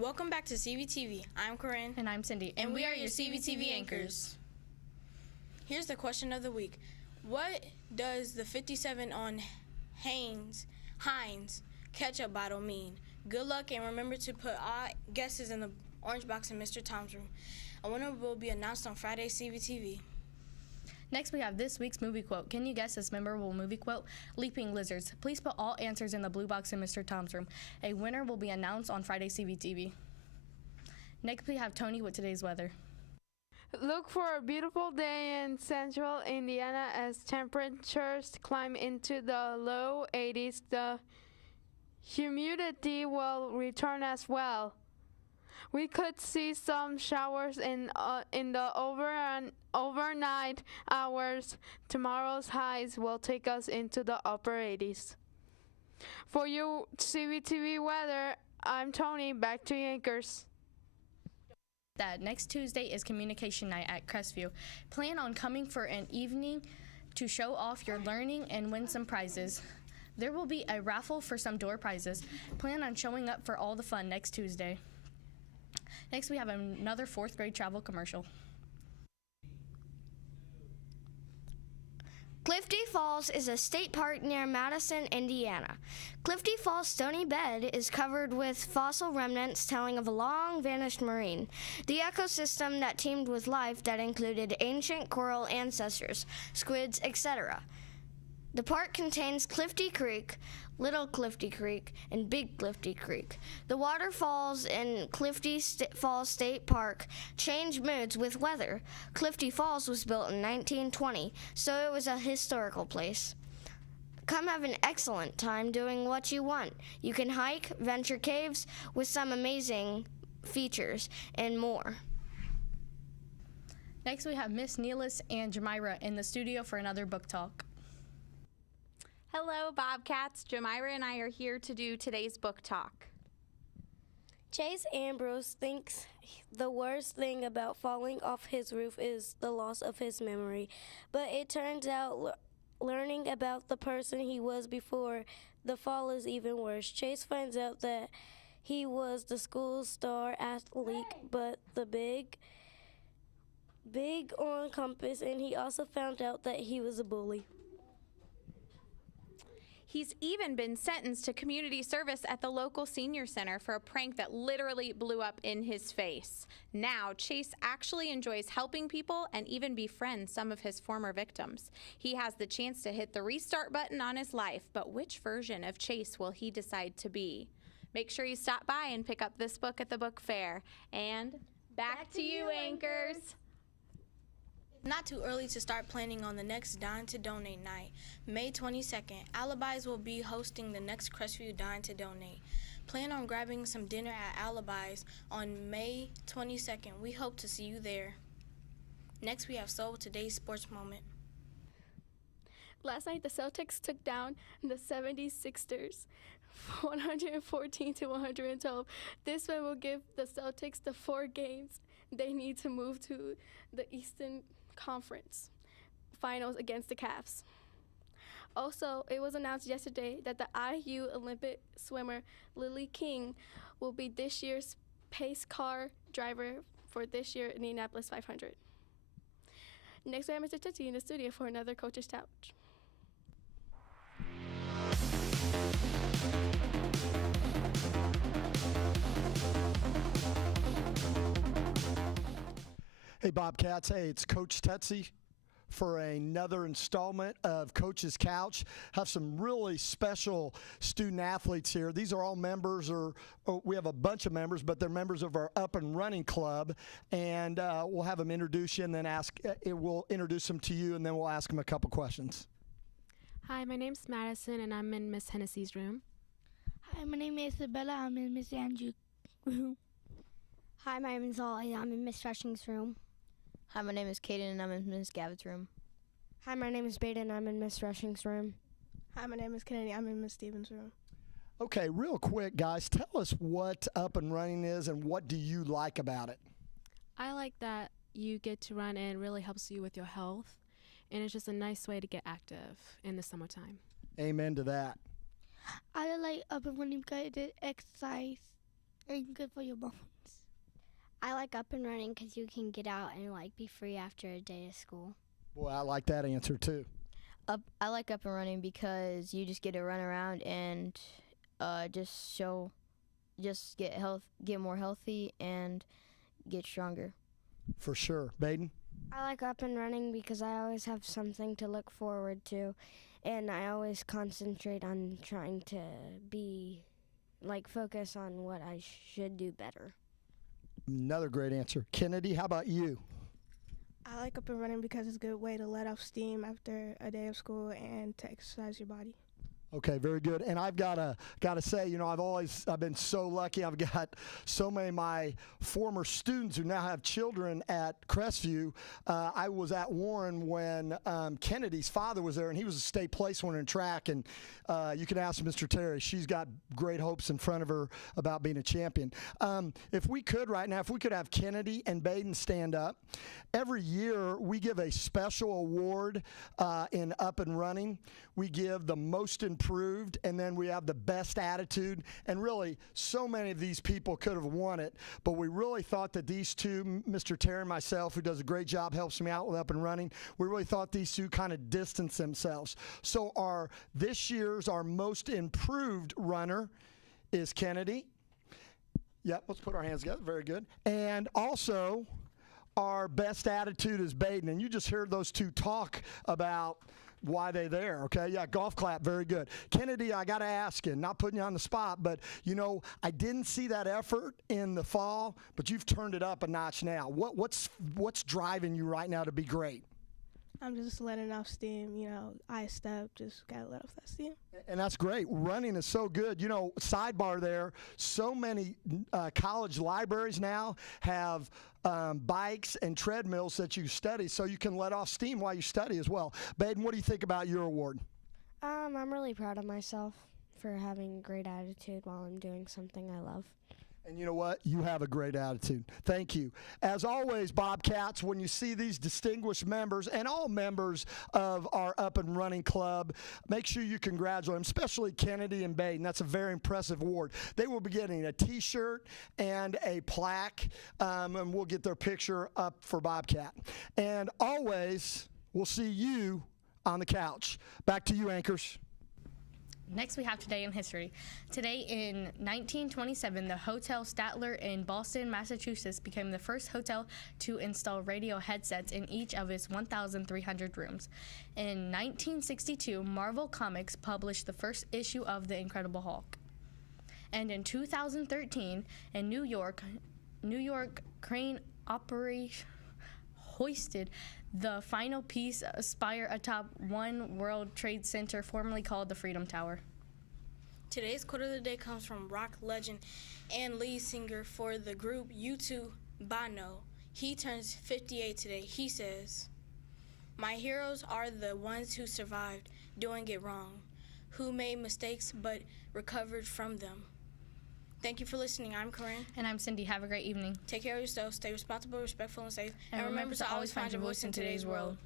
Welcome back to CVTV. I'm Corinne. And I'm Cindy. And we are your CVTV anchors. Here's the question of the week. What does the 57 on Heinz ketchup bottle mean? Good luck, and remember to put all guesses in the orange box in Mr. Tom's room. A winner will be announced on Friday CVTV. Next, we have this week's movie quote. Can you guess this memorable movie quote? Leaping lizards. Please put all answers in the blue box in Mr. Tom's room. A winner will be announced on Friday CVTV. Next, we have Tony with today's weather. Look for a beautiful day in central Indiana as temperatures climb into the low 80s. The humidity will return as well. We could see some showers in the overnight hours. Tomorrow's highs will take us into the upper 80s. For you CVTV weather, I'm Tony. Back to you, anchors. That next Tuesday is communication night at Crestview. Plan on coming for an evening to show off your learning and win some prizes. There will be a raffle for some door prizes. Plan on showing up for all the fun next Tuesday. Next, we have another 4th grade travel commercial. Clifty Falls is a state park near Madison, Indiana. Clifty Falls' stony bed is covered with fossil remnants telling of a long-vanished marine, the ecosystem that teemed with life that included ancient coral ancestors, squids, etc. The park contains Clifty Creek, Little Clifty Creek, and Big Clifty Creek. The waterfalls in Clifty Falls State Park change moods with weather. Clifty Falls was built in 1920, so it was a historical place. Come have an excellent time doing what you want. You can hike, venture caves with some amazing features, and more. Next, we have Miss Neelis and Jamira in the studio for another book talk. Hello, Bobcats. Jamira and I are here to do today's book talk. Chase Ambrose thinks the worst thing about falling off his roof is the loss of his memory. But it turns out learning about the person he was before the fall is even worse. Chase finds out that he was the school's star athlete, but the big on campus, and he also found out that he was a bully. He's even been sentenced to community service at the local senior center for a prank that literally blew up in his face. Now, Chase actually enjoys helping people and even befriends some of his former victims. He has the chance to hit the restart button on his life, but which version of Chase will he decide to be? Make sure you stop by and pick up this book at the book fair. And back to you, anchors. Not too early to start planning on the next Dine to Donate night. May 22nd, Alibis will be hosting the next Crestview Dine to Donate. Plan on grabbing some dinner at Alibis on May 22nd. We hope to see you there. Next, we have Soul Today's Sports Moment. Last night, the Celtics took down the 76ers 114-112. This win will give the Celtics the 4 games they need to move to the Eastern Conference Finals against the Cavs. Also, it was announced yesterday that the IU Olympic swimmer Lily King will be this year's pace car driver for this year's Indianapolis 500. Next, we have Mr. Tutsi in the studio for another Coach's Couch. Hey, Bobcats. Hey, it's Coach Tetzi for another installment of Coach's Couch. Have some really special student athletes here. These are all members, or we have a bunch of members, but they're members of our Up and Running Club. And we'll have them introduce you and then we'll introduce them to you, and then we'll ask them a couple questions. Hi, my name's Madison, and I'm in Miss Hennessy's room. Hi, my name is Isabella. I'm in Miss Andrew's room. Hi, my name is Ollie. I'm in Miss Rushing's room. Hi, my name is Kaden, and I'm in Miss Gavitt's room. Hi, my name is Baden. I'm in Miss Rushing's room. Hi, my name is Kennedy. I'm in Miss Stevens' room. Okay, real quick, guys, tell us what Up and Running is and what do you like about it? I like that you get to run and it really helps you with your health, and it's just a nice way to get active in the summertime. Amen to that. I like up and running because it's exercise and good for your bones. I like up and running because you can get out and like be free after a day of school. Boy, I like that answer too. I like up and running because you just get to run around and just get more healthy and get stronger. For sure. Baden? I like up and running because I always have something to look forward to, and I always concentrate on trying to focus on what I should do better. Another great answer. Kennedy, how about you? I like up and running because it's a good way to let off steam after a day of school and to exercise your body. Okay, very good. And I've got to say, I've been so lucky. I've got so many of my former students who now have children at Crestview. I was at Warren when Kennedy's father was there, and he was a state place winner in track. And you can ask Mr. Terry. She's got great hopes in front of her about being a champion. If we could have Kennedy and Baden stand up. Every year we give a special award in up and running. We give the most improved, and then we have the best attitude. And really, so many of these people could have won it, but we really thought that these two, Mr. Terry and myself, who does a great job, helps me out with up and running, we really thought these two kind of distanced themselves. So this year's our most improved runner is Kennedy. Yep, let's put our hands together. Very good. And also, our best attitude is Baden. And you just heard those two talk about why they there, okay? Yeah, golf clap, very good. Kennedy, I got to ask you, not putting you on the spot, but, I didn't see that effort in the fall, but you've turned it up a notch now. What's driving you right now to be great? I'm just letting off steam, I step, just got to let off that steam. And that's great. Running is so good. Sidebar there, so many college libraries now have bikes and treadmills that you study, so you can let off steam while you study as well. Baden, what do you think about your award? I'm really proud of myself for having a great attitude while I'm doing something I love. And you know what? You have a great attitude. Thank you. As always, Bobcats, when you see these distinguished members and all members of our Up and Running Club, make sure you congratulate them, especially Kennedy and Baden. That's a very impressive award. They will be getting a T-shirt and a plaque, and we'll get their picture up for Bobcat. And always, we'll see you on the couch. Back to you, anchors. Next, we have Today in History. Today in 1927, the Hotel Statler in Boston, Massachusetts became the first hotel to install radio headsets in each of its 1,300 rooms. In 1962, Marvel Comics published the first issue of The Incredible Hulk. And in 2013, in New York crane operation hoisted the final piece spire atop One World Trade Center, formerly called the Freedom Tower. Today's quote of the day comes from rock legend and lead singer for the group U2, Bono. He turns 58 today. He says, "My heroes are the ones who survived doing it wrong, who made mistakes but recovered from them." Thank you for listening. I'm Corinne. And I'm Cindy. Have a great evening. Take care of yourself. Stay responsible, respectful, and safe. And remember to always find your voice in today's world.